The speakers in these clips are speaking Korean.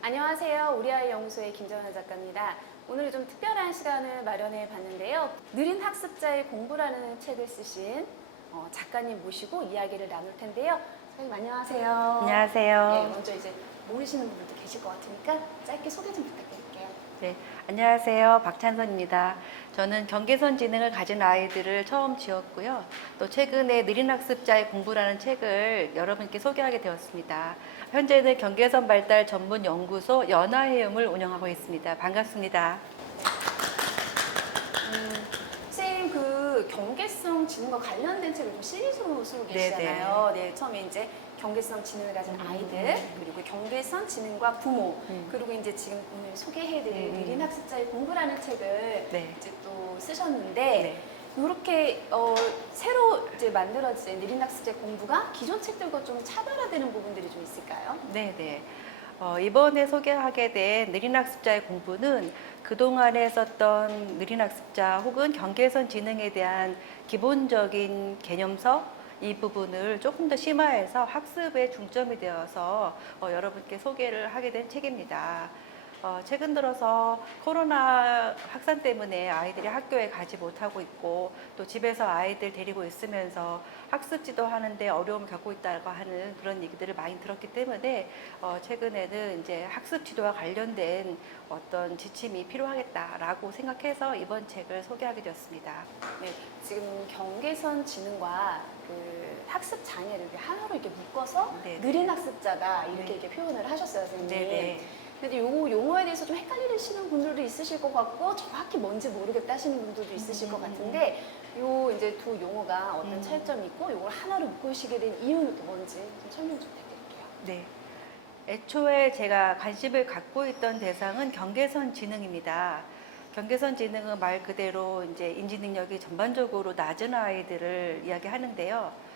안녕하세요. 우리 아이 연구소의 김정현 작가입니다. 오늘 좀 특별한 시간을 마련해 봤는데요. 느린 학습자의 공부라는 책을 쓰신 작가님 모시고 이야기를 나눌 텐데요. 선생님 안녕하세요. 안녕하세요. 먼저 이제 모르시는 분들도 계실 것 같으니까 짧게 소개 좀 부탁드릴게요. 네, 안녕하세요. 박찬선입니다. 저는 경계선 지능을 가진 아이들을 처음 지었고요. 또 최근에 느린 학습자의 공부라는 책을 여러분께 소개하게 되었습니다. 현재는 경계선 발달 전문 연구소 연화해움을 운영하고 있습니다. 반갑습니다. 선생님 그 경계성 지능과 관련된 책을 좀 시리즈로 쓰고 계시잖아요. 네, 처음에 이제 경계성 지능을 가진 아이들, 그리고 경계선 지능과 부모, 그리고 이제 지금 오늘 소개해드릴 느린 학습자의 공부라는 책을 네. 이제 또 쓰셨는데 네. 이렇게 새로 이제 만들어진 느린 학습자의 공부가 기존 책들과 좀 차별화되는 부분들이 좀 있을까요? 네네. 이번에 소개하게 된 느린 학습자의 공부는 그동안에 썼던 느린 학습자 혹은 경계선 지능에 대한 기본적인 개념서 이 부분을 조금 더 심화해서 학습에 중점이 되어서 여러분께 소개를 하게 된 책입니다. 최근 들어서 코로나 확산 때문에 아이들이 학교에 가지 못하고 있고 또 집에서 아이들 데리고 있으면서 학습 지도하는데 어려움을 겪고 있다고 하는 그런 얘기들을 많이 들었기 때문에 최근에는 이제 학습 지도와 관련된 어떤 지침이 필요하겠다라고 생각해서 이번 책을 소개하게 되었습니다. 네, 지금 경계선 지능과 그 학습 장애를 이렇게 하나로 이렇게 묶어서 네. 느린 학습자다 이렇게 네. 이렇게 표현을 하셨어요, 선생님. 네네. 근데 요 용어에 대해서 좀 헷갈리시는 분들도 있으실 것 같고 정확히 뭔지 모르겠다 하시는 분들도 있으실 것 같은데 요 이제 두 용어가 어떤 차이점이 있고 요걸 하나로 묶으시게 된 이유는 또 뭔지 좀 설명 좀 부탁드릴게요. 네. 애초에 제가 관심을 갖고 있던 대상은 경계선 지능입니다. 경계선 지능은 말 그대로 이제 인지 능력이 전반적으로 낮은 아이들을 이야기하는데요.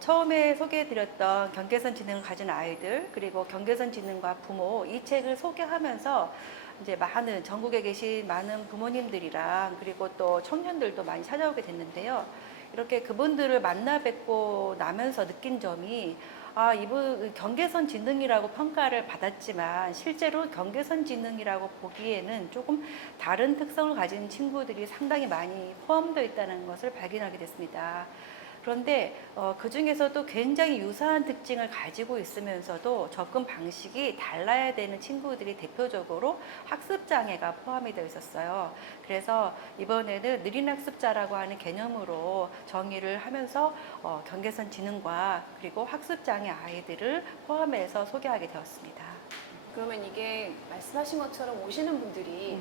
처음에 소개해드렸던 경계선 지능을 가진 아이들, 그리고 경계선 지능과 부모, 이 책을 소개하면서 이제 전국에 계신 많은 부모님들이랑 그리고 또 청년들도 많이 찾아오게 됐는데요. 이렇게 그분들을 만나 뵙고 나면서 느낀 점이 이분 경계선 지능이라고 평가를 받았지만 실제로 경계선 지능이라고 보기에는 조금 다른 특성을 가진 친구들이 상당히 많이 포함되어 있다는 것을 발견하게 됐습니다. 그런데 그 중에서도 굉장히 유사한 특징을 가지고 있으면서도 접근 방식이 달라야 되는 친구들이 대표적으로 학습장애가 포함이 되어 있었어요. 그래서 이번에는 느린 학습자라고 하는 개념으로 정의를 하면서 경계선 지능과 그리고 학습장애 아이들을 포함해서 소개하게 되었습니다. 그러면 이게 말씀하신 것처럼 오시는 분들이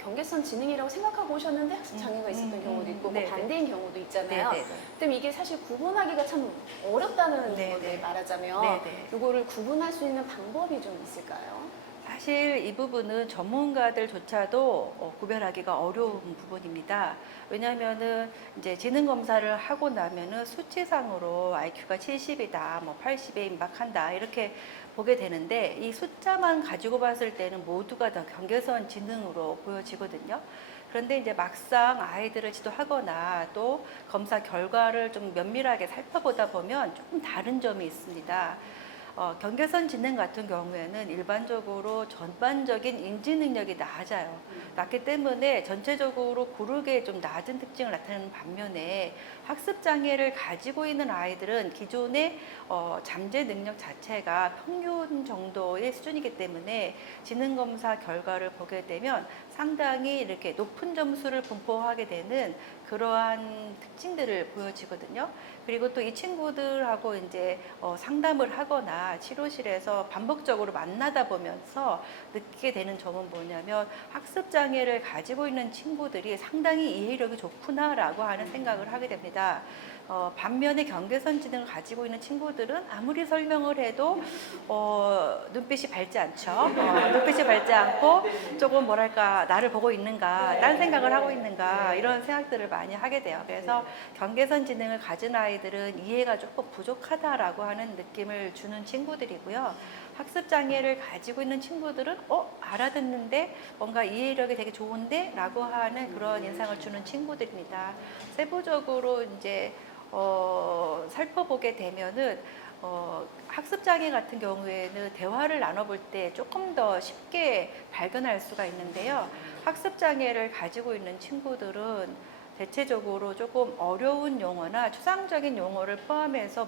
경계선 지능이라고 생각하고 오셨는데 학습 장애가 있었던 경우도 있고 뭐 네네. 반대인 경우도 있잖아요. 네네. 그럼 이게 사실 구분하기가 참 어렵다는 네네. 건데 말하자면 네네. 이거를 구분할 수 있는 방법이 좀 있을까요? 사실 이 부분은 전문가들조차도 구별하기가 어려운 부분입니다. 왜냐하면은 이제 지능 검사를 하고 나면은 수치상으로 IQ가 70이다, 뭐 80에 임박한다 이렇게 보게 되는데 이 숫자만 가지고 봤을 때는 모두가 다 경계선 지능으로 보여지거든요. 그런데 이제 막상 아이들을 지도하거나 또 검사 결과를 좀 면밀하게 살펴보다 보면 조금 다른 점이 있습니다. 경계선 지능 같은 경우에는 일반적으로 전반적인 인지 능력이 낮아요. 낮기 때문에 전체적으로 고르게 좀 낮은 특징을 나타내는 반면에 학습 장애를 가지고 있는 아이들은 기존의 잠재 능력 자체가 평균 정도의 수준이기 때문에 지능 검사 결과를 보게 되면 상당히 이렇게 높은 점수를 분포하게 되는 그러한 특징들을 보여지거든요. 그리고 또 이 친구들하고 이제 상담을 하거나 치료실에서 반복적으로 만나다 보면서 느끼게 되는 점은 뭐냐면 학습 장애를 가지고 있는 친구들이 상당히 이해력이 좋구나라고 하는 생각을 하게 됩니다. 반면에 경계선 지능을 가지고 있는 친구들은 아무리 설명을 해도 눈빛이 밝지 않죠. 눈빛이 밝지 않고 조금 뭐랄까 나를 보고 있는가, 딴 생각을 하고 있는가 이런 생각들을 많이 하게 돼요. 그래서 경계선 지능을 가진 아이들은 이해가 조금 부족하다라고 하는 느낌을 주는 친구들이고요. 학습 장애를 가지고 있는 친구들은 알아듣는데 뭔가 이해력이 되게 좋은데 라고 하는 그런 인상을 주는 친구들입니다. 세부적으로 이제 살펴보게 되면은 학습 장애 같은 경우에는 대화를 나눠볼 때 조금 더 쉽게 발견할 수가 있는데요. 학습 장애를 가지고 있는 친구들은 대체적으로 조금 어려운 용어나 추상적인 용어를 포함해서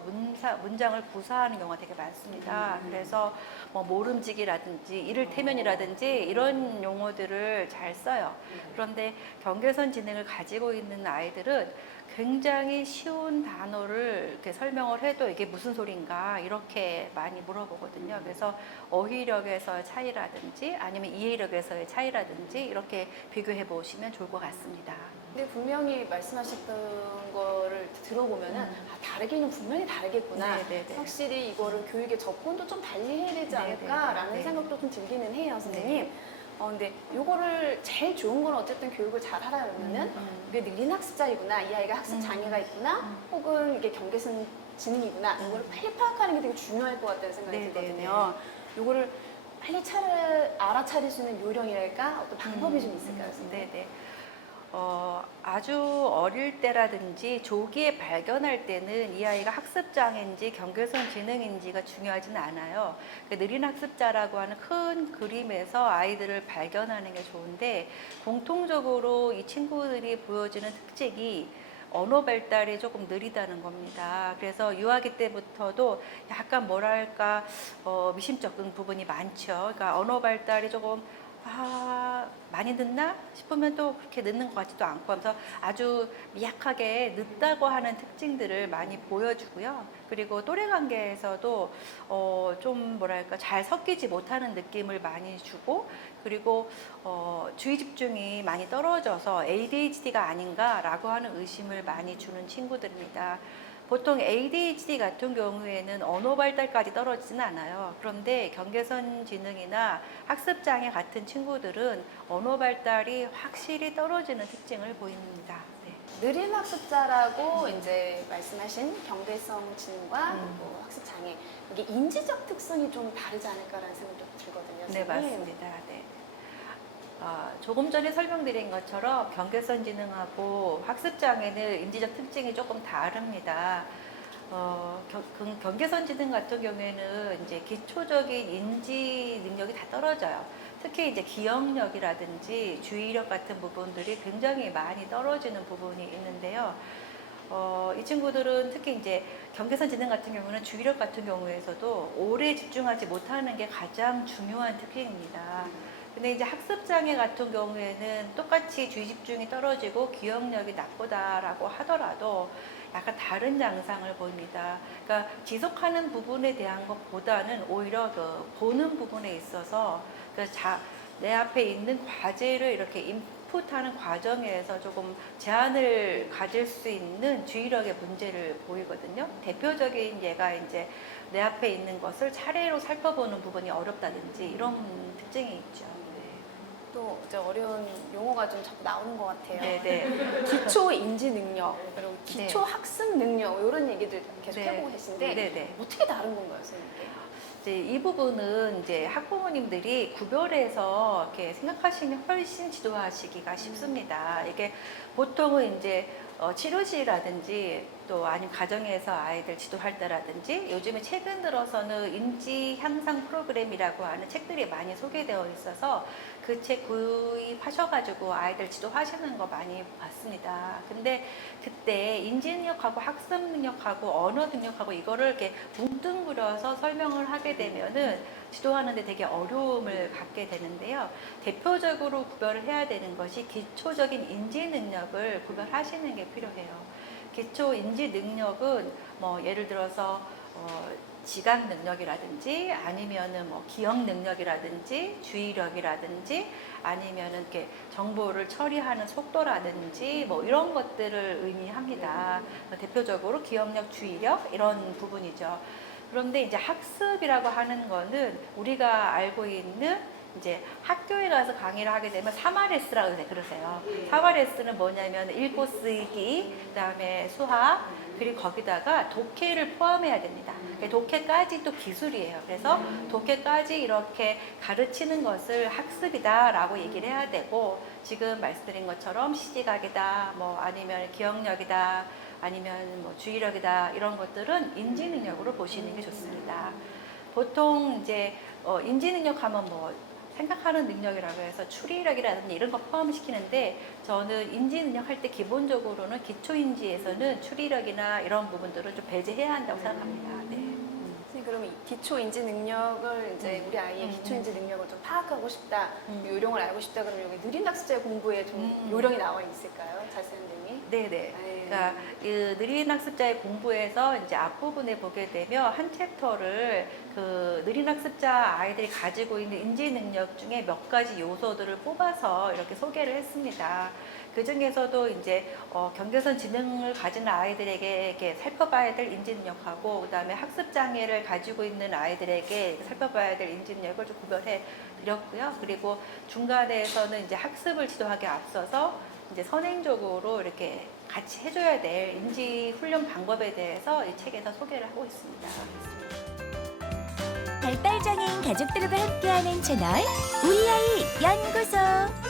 문장을 구사하는 경우가 되게 많습니다. 그래서 뭐 모름지기라든지 이를테면이라든지 이런 용어들을 잘 써요. 그런데 경계선 지능을 가지고 있는 아이들은 굉장히 쉬운 단어를 이렇게 설명을 해도 이게 무슨 소린가 이렇게 많이 물어보거든요. 그래서 어휘력에서의 차이라든지 아니면 이해력에서의 차이라든지 이렇게 비교해 보시면 좋을 것 같습니다. 근데 분명히 말씀하셨던 거를 들어보면은 다르기는 분명히 다르겠구나. 네네네. 확실히 이거를 교육의 접근도 좀 달리 해야 되지 않을까라는 네네네. 생각도 좀 들기는 해요, 선생님. 근데 요거를 제일 좋은 건 어쨌든 교육을 잘 하려면은 이게 느린 학습자이구나, 이 아이가 학습 장애가 있구나, 혹은 이게 경계선 지능이구나, 이거를 빨리 파악하는 게 되게 중요할 것 같다는 생각이 네네네. 들거든요. 요거를 빨리 알아차릴 수 있는 요령이랄까 어떤 방법이 좀 있을까요, 선생님? 네네. 아주 어릴 때라든지 조기에 발견할 때는 이 아이가 학습장애인지 경계선 지능인지가 중요하진 않아요. 느린 학습자라고 하는 큰 그림에서 아이들을 발견하는 게 좋은데 공통적으로 이 친구들이 보여주는 특징이 언어 발달이 조금 느리다는 겁니다. 그래서 유아기 때부터도 약간 뭐랄까 미심쩍은 부분이 많죠. 그러니까 언어 발달이 조금 많이 늦나 싶으면 또 그렇게 늦는 것 같지도 않고 하면서 아주 미약하게 늦다고 하는 특징들을 많이 보여주고요. 그리고 또래 관계에서도 좀 뭐랄까 잘 섞이지 못하는 느낌을 많이 주고 그리고 주의 집중이 많이 떨어져서 ADHD가 아닌가라고 하는 의심을 많이 주는 친구들입니다. 보통 ADHD 같은 경우에는 언어 발달까지 떨어지진 않아요. 그런데 경계선 지능이나 학습 장애 같은 친구들은 언어 발달이 확실히 떨어지는 특징을 보입니다. 네. 느린 학습자라고 이제 말씀하신 경계성 지능과 그리고 학습 장애 이게 인지적 특성이 좀 다르지 않을까라는 생각도 들거든요. 네, 선생님. 맞습니다. 네. 조금 전에 설명드린 것처럼 경계선 지능하고 학습 장애는 인지적 특징이 조금 다릅니다. 경계선 지능 같은 경우에는 이제 기초적인 인지 능력이 다 떨어져요. 특히 이제 기억력이라든지 주의력 같은 부분들이 굉장히 많이 떨어지는 부분이 있는데요. 이 친구들은 특히 이제 경계선 지능 같은 경우는 주의력 같은 경우에서도 오래 집중하지 못하는 게 가장 중요한 특징입니다. 근데 이제 학습 장애 같은 경우에는 똑같이 주의 집중이 떨어지고 기억력이 나쁘다라고 하더라도 약간 다른 양상을 보입니다. 그러니까 지속하는 부분에 대한 것보다는 오히려 그 보는 부분에 있어서 내 앞에 있는 과제를 이렇게 인풋하는 과정에서 조금 제한을 가질 수 있는 주의력의 문제를 보이거든요. 대표적인 예가 이제 내 앞에 있는 것을 차례로 살펴보는 부분이 어렵다든지 이런 특징이 있죠. 또 이제 어려운 용어가 좀 자꾸 나오는 것 같아요. 네네. 기초 인지 능력 그리고 기초 학습 능력 이런 얘기들 계속 네. 해보고 계신데 네네. 어떻게 다른 건가요, 선생님? 이제 이 부분은 이제 학부모님들이 구별해서 이렇게 생각하시면 훨씬 지도하시기가 쉽습니다. 이게 보통은 이제 치료실이라든지 또 아니면 가정에서 아이들 지도할 때라든지 요즘에 최근 들어서는 인지 향상 프로그램이라고 하는 책들이 많이 소개되어 있어서 그 책 구입하셔가지고 아이들 지도하시는 거 많이 봤습니다. 근데 그때 인지 능력하고 학습 능력하고 언어 능력하고 이거를 이렇게 뭉뚱그려서 설명을 하게 되면은 지도하는데 되게 어려움을 갖게 되는데요. 대표적으로 구별을 해야 되는 것이 기초적인 인지 능력을 구별하시는 게 필요해요. 기초 인지 능력은 뭐 예를 들어서 지각 능력이라든지 아니면은 뭐 기억 능력이라든지 주의력이라든지 아니면은 이렇게 정보를 처리하는 속도라든지 뭐 이런 것들을 의미합니다. 대표적으로 기억력, 주의력 이런 부분이죠. 그런데 이제 학습이라고 하는 거는 우리가 알고 있는 이제 학교에 가서 강의를 하게 되면 3RS라고 그러세요. 3RS는 뭐냐면 읽고 쓰기, 그다음에 수학, 그리고 거기다가 독해를 포함해야 됩니다. 독해까지 또 기술이에요. 그래서 독해까지 이렇게 가르치는 것을 학습이다라고 얘기를 해야 되고 지금 말씀드린 것처럼 시지각이다, 뭐 아니면 기억력이다, 아니면 뭐 주의력이다 이런 것들은 인지 능력으로 보시는 게 좋습니다. 보통 이제 인지 능력 하면 뭐 생각하는 능력이라고 해서 추리력이라든지 이런 거 포함시키는데 저는 인지 능력 할 때 기본적으로는 기초인지에서는 추리력이나 이런 부분들은 좀 배제해야 한다고 생각합니다. 네. 선생님, 그럼 이 기초 인지 능력을 이제 우리 아이의 기초 인지 능력을 좀 파악하고 싶다, 요령을 알고 싶다 그러면 여기 느린 학습자의 공부에 좀 요령이 나와 있을까요, 자세한 내용이? 네네. 네. 그러니까 그 느린 학습자의 공부에서 이제 앞부분에 보게 되면 한 챕터를 그 느린 학습자 아이들이 가지고 있는 인지 능력 중에 몇 가지 요소들을 뽑아서 이렇게 소개를 했습니다. 그 중에서도 이제 경계선 지능을 가진 아이들에게 이렇게 살펴봐야 될 인지 능력하고 그다음에 학습 장애를 가지고 있는 아이들에게 살펴봐야 될 인지 능력을 좀 구별해 드렸고요. 그리고 중간에서는 이제 학습을 지도하기 앞서서 이제 선행적으로 이렇게 같이 해줘야 될 인지 훈련 방법에 대해서 이 책에서 소개를 하고 있습니다. 발달장애인 가족들과 함께하는 채널 우리 아이 연구소.